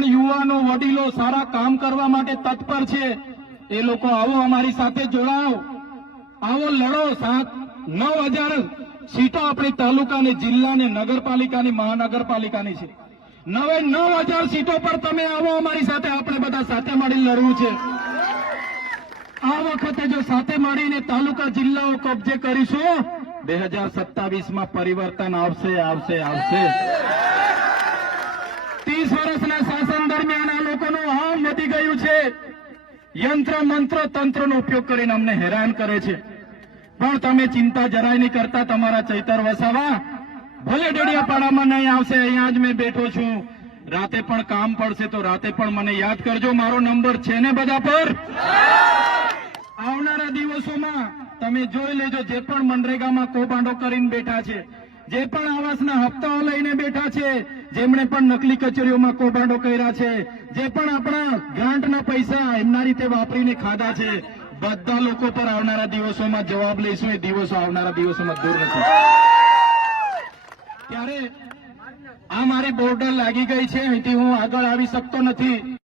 પણ યુવાનો વડીલો સારા કામ કરવા માટે તત્પર છે એ લોકો આવો અમારી સાથે જોડાઓ, આવો લડો. 9,000 સીટો આપણી તાલુકાની, જિલ્લાની, નગરપાલિકાની, મહાનગરપાલિકાની છે. 9,000 સીટો પર તમે આવો અમારી સાથે, આપણે બધા સાથે મળીને લડવું છે. આ વખતે જો સાથે મળીને તાલુકા જિલ્લાઓ કબજે કરીશું 2027માં પરિવર્તન આવશે આવશે આવશે. 30 વર્ષના શાસન દરમિયાન આ લોકોનું હામ વધી ગયું છે. યંત્ર મંત્ર તંત્રનો ઉપયોગ કરીને અમને હેરાન કરે છે. પણ તમે ચિંતા જરાય નહીં કરતા. તમારા ચૈતર વસાવા ભલે ડેડિયાપાડામાં નહીં આવશે, અહીંયા જ મેં બેઠો છું. રાતે પણ કામ પડશે તો રાતે પણ મને યાદ કરજો. મારો નંબર છે ને બધા પર. આવનારા દિવસોમાં તમે જોઈ લેજો, જે પણ મનરેગામાં કૌભાંડો કરીને બેઠા છે, જે પણ આવાસના હપ્તાઓ લઈને બેઠા છે, જેમણે પણ નકલી કચેરીઓમાં કૌભાંડો કર્યા છે, જે પણ આપણા ગ્રાન્ટના પૈસા એમના રીતે વાપરીને ખાધા છે, બધા લોકો પર આવનારા દિવસોમાં જવાબ લઈશું. એ દિવસો આવનારા દિવસોમાં દૂર નથી. ત્યારે આ મારી બોર્ડર લાગી ગઈ છે, અહીંથી હું આગળ આવી શકતો નથી.